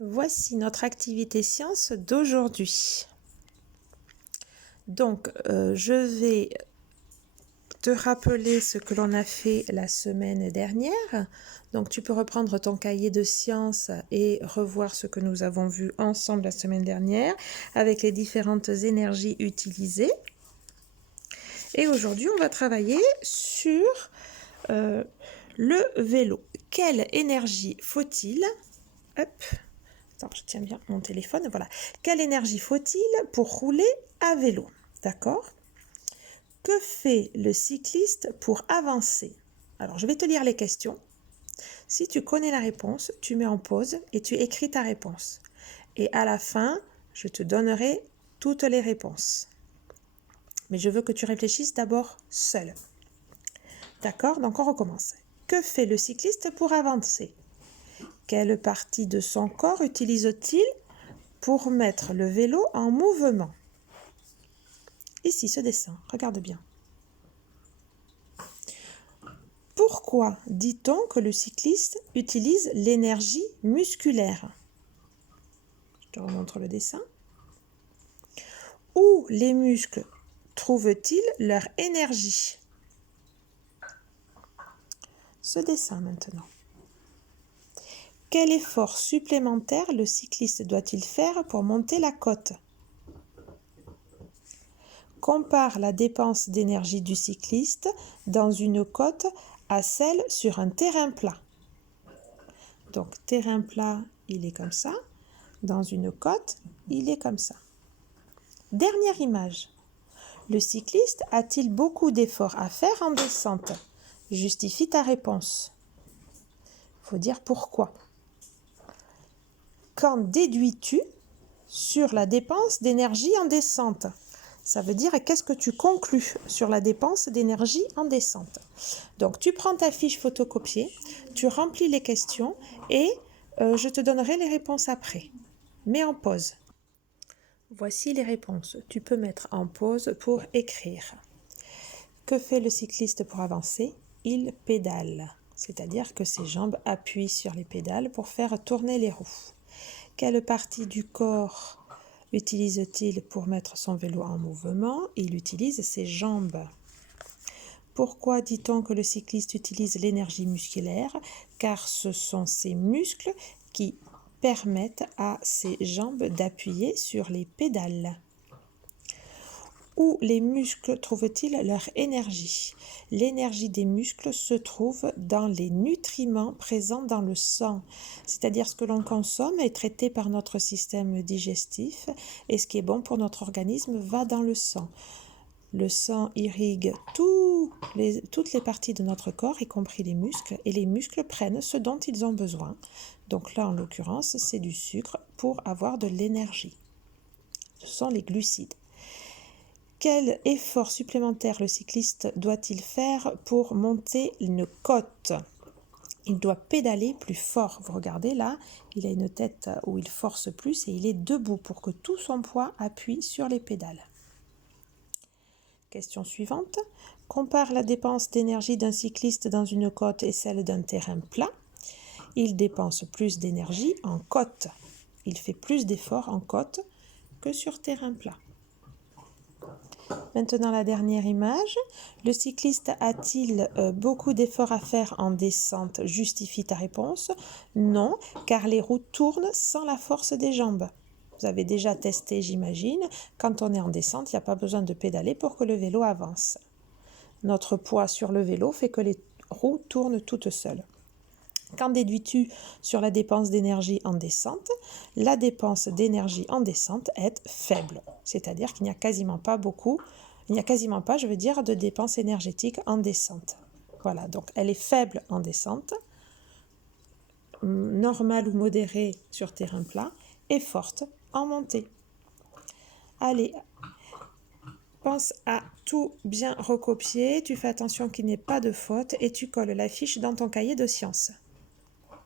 Voici notre activité science d'aujourd'hui. Donc, je vais te rappeler ce que l'on a fait la semaine dernière. Donc, tu peux reprendre ton cahier de sciences et revoir ce que nous avons vu ensemble la semaine dernière avec les différentes énergies utilisées. Et aujourd'hui, on va travailler sur le vélo. Quelle énergie faut-il? Hop. Attends, je tiens bien mon téléphone. Voilà. Quelle énergie faut-il pour rouler à vélo? D'accord? Que fait le cycliste pour avancer? Alors, je vais te lire les questions. Si tu connais la réponse, tu mets en pause et tu écris ta réponse. Et à la fin, je te donnerai toutes les réponses. Mais je veux que tu réfléchisses d'abord seul. D'accord? Donc, on recommence. Que fait le cycliste pour avancer? Quelle partie de son corps utilise-t-il pour mettre le vélo en mouvement? Ici, ce dessin, regarde bien. Pourquoi dit-on que le cycliste utilise l'énergie musculaire? Je te remontre le dessin. Où les muscles trouvent-ils leur énergie? Ce dessin maintenant. Quel effort supplémentaire le cycliste doit-il faire pour monter la côte? Compare la dépense d'énergie du cycliste dans une côte à celle sur un terrain plat. Donc, terrain plat, il est comme ça. Dans une côte, il est comme ça. Dernière image. Le cycliste a-t-il beaucoup d'efforts à faire en descente? Justifie ta réponse. Il faut dire pourquoi. Qu'en déduis-tu sur la dépense d'énergie en descente? Ça veut dire qu'est-ce que tu conclus sur la dépense d'énergie en descente. Donc, tu prends ta fiche photocopiée, tu remplis les questions et je te donnerai les réponses après. Mets en pause. Voici les réponses. Tu peux mettre en pause pour écrire. Que fait le cycliste pour avancer? Il pédale, c'est-à-dire que ses jambes appuient sur les pédales pour faire tourner les roues. Quelle partie du corps utilise-t-il pour mettre son vélo en mouvement? Il utilise ses jambes. Pourquoi dit-on que le cycliste utilise l'énergie musculaire? Car ce sont ces muscles qui permettent à ses jambes d'appuyer sur les pédales. Où les muscles trouvent-ils leur énergie? L'énergie des muscles se trouve dans les nutriments présents dans le sang. C'est-à-dire ce que l'on consomme est traité par notre système digestif et ce qui est bon pour notre organisme va dans le sang. Le sang irrigue toutes les parties de notre corps, y compris les muscles, et les muscles prennent ce dont ils ont besoin. Donc là, en l'occurrence, c'est du sucre pour avoir de l'énergie. Ce sont les glucides. Quel effort supplémentaire le cycliste doit-il faire pour monter une côte? Il doit pédaler plus fort. Vous regardez là, il a une tête où il force plus et il est debout pour que tout son poids appuie sur les pédales. Question suivante. Compare la dépense d'énergie d'un cycliste dans une côte et celle d'un terrain plat. Il dépense plus d'énergie en côte. Il fait plus d'efforts en côte que sur terrain plat. Maintenant, la dernière image. Le cycliste a-t-il beaucoup d'efforts à faire en descente? Justifie ta réponse. Non, car les roues tournent sans la force des jambes. Vous avez déjà testé, j'imagine. Quand on est en descente, il n'y a pas besoin de pédaler pour que le vélo avance. Notre poids sur le vélo fait que les roues tournent toutes seules. Qu'en déduis-tu sur la dépense d'énergie en descente? La dépense d'énergie en descente est faible, c'est-à-dire qu'il n'y a quasiment pas de dépense énergétique en descente. Voilà, donc elle est faible en descente, normale ou modérée sur terrain plat, et forte en montée. Allez, pense à tout bien recopier, tu fais attention qu'il n'y ait pas de faute et tu colles la fiche dans ton cahier de sciences.